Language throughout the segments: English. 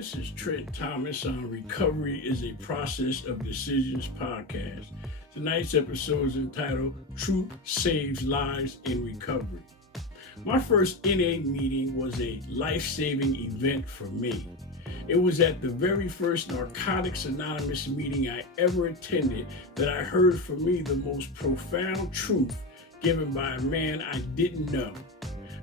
This is Trent Thomas on Recovery is a Process of Decisions podcast. Tonight's episode is entitled Truth Saves Lives in Recovery. My first NA meeting was a life-saving event for me. It was at the very first Narcotics Anonymous meeting I ever attended that I heard for me the most profound truth given by a man I didn't know.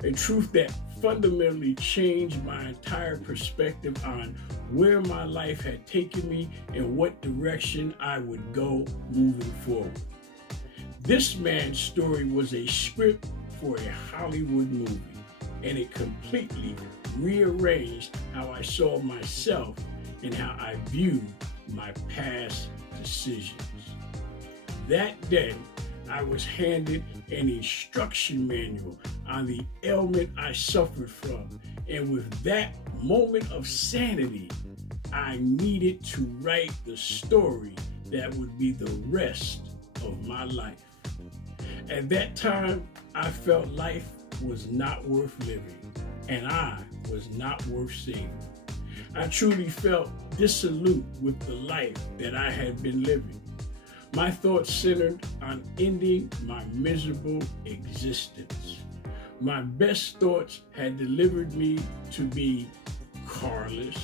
A truth that fundamentally changed my entire perspective on where my life had taken me and what direction I would go moving forward. This man's story was a script for a Hollywood movie, and it completely rearranged how I saw myself and how I viewed my past decisions. That day, I was handed an instruction manual on the ailment I suffered from, and with that moment of sanity, I needed to write the story that would be the rest of my life. At that time, I felt life was not worth living, and I was not worth saving. I truly felt dissolute with the life that I had been living. My thoughts centered on ending my miserable existence. My best thoughts had delivered me to be carless,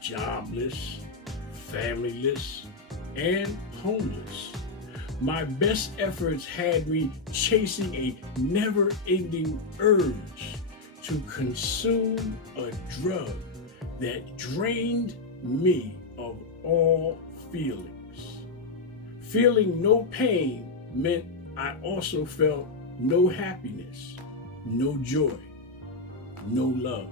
jobless, familyless, and homeless. My best efforts had me chasing a never-ending urge to consume a drug that drained me of all feelings. Feeling no pain meant I also felt no happiness, no joy, no love.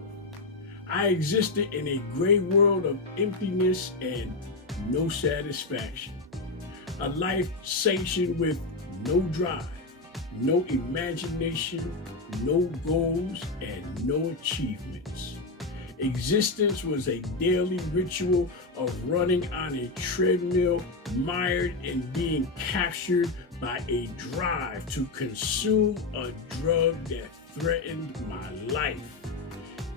I existed in a gray world of emptiness and no satisfaction. A life sanctioned with no drive, no imagination, no goals, and no achievements. Existence was a daily ritual of running on a treadmill, mired in being captured by a drive to consume a drug that threatened my life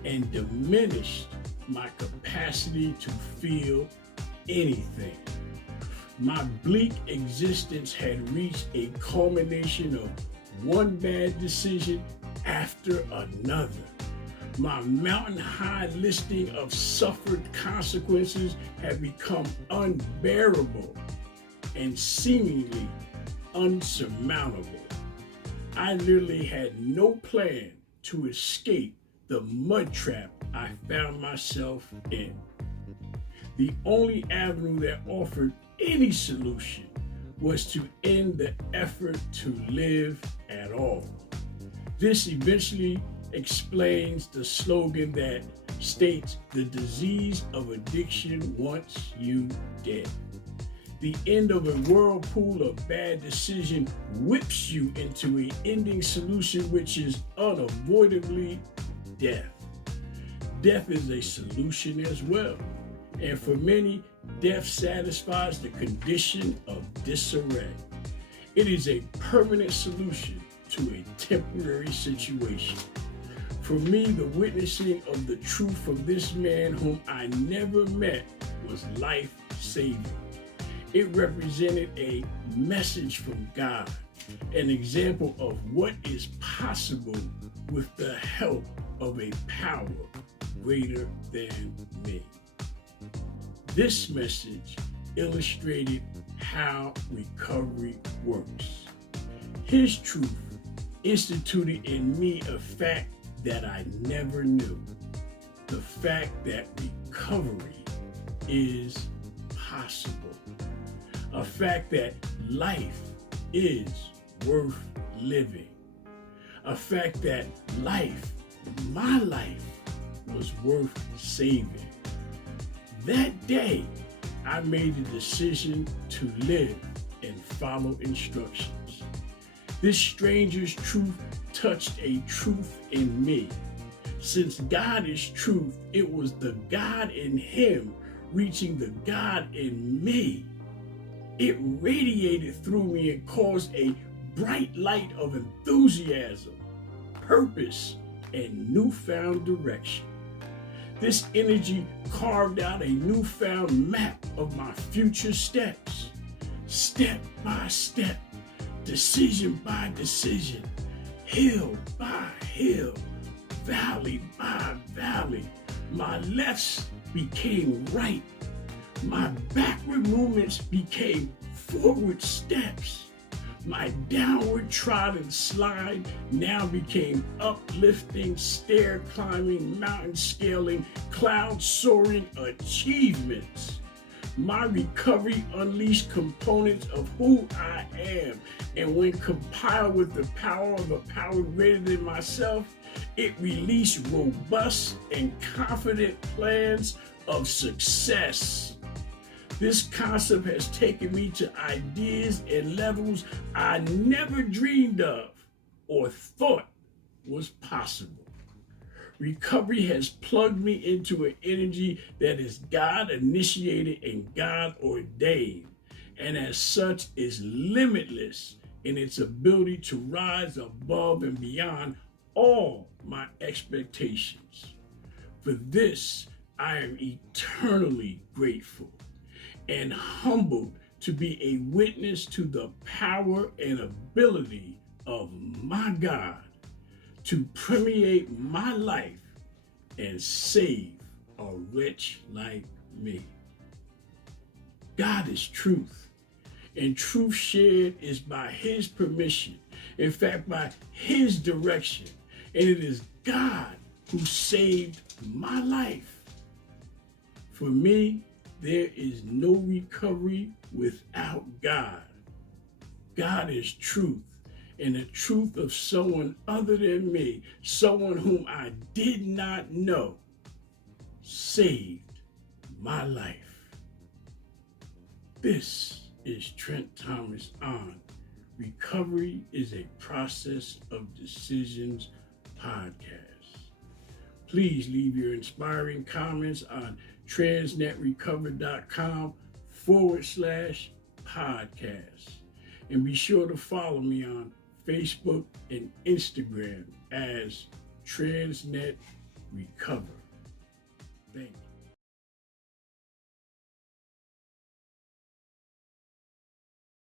and diminished my capacity to feel anything. My bleak existence had reached a culmination of one bad decision after another. My mountain-high listing of suffered consequences had become unbearable and seemingly unsurmountable. I literally had no plan to escape the mud trap I found myself in. The only avenue that offered any solution was to end the effort to live at all. This eventually explains the slogan that states the disease of addiction wants you dead. The end of a whirlpool of bad decision whips you into an ending solution which is unavoidably death. Death is a solution as well, and for many, death satisfies the condition of disarray. It is a permanent solution to a temporary situation. For me, the witnessing of the truth from this man whom I never met was life-saving. It represented a message from God, an example of what is possible with the help of a power greater than me. This message illustrated how recovery works. His truth instituted in me a fact that I never knew. The fact that recovery is possible. A fact that life is worth living. A fact that life, my life, was worth saving. That day, I made the decision to live and follow instructions. This stranger's truth touched a truth in me. Since God is truth, it was the God in him reaching the God in me. It radiated through me and caused a bright light of enthusiasm, purpose, and newfound direction. This energy carved out a newfound map of my future steps. Step by step, decision by decision, hill by hill, valley by valley, my lefts became right. My backward movements became forward steps. My downward trodden slide now became uplifting, stair climbing, mountain scaling, cloud soaring achievements. My recovery unleashed components of who I am, and when compiled with the power of a power greater than myself, it released robust and confident plans of success. This concept has taken me to ideas and levels I never dreamed of or thought was possible. Recovery has plugged me into an energy that is God-initiated and God-ordained, and as such is limitless in its ability to rise above and beyond all my expectations. For this, I am eternally grateful and humbled to be a witness to the power and ability of my God to permeate my life and save a wretch like me. God is truth, and truth shared is by His permission, in fact, by His direction, and it is God who saved my life. For me, there is no recovery without God. God is truth, and the truth of someone other than me, someone whom I did not know, saved my life. This is Trent Thomas on Recovery is a Process of Decisions podcast. Please leave your inspiring comments on transnetrecover.com/podcast. And be sure to follow me on Facebook and Instagram as Transnet Recover. Thank you.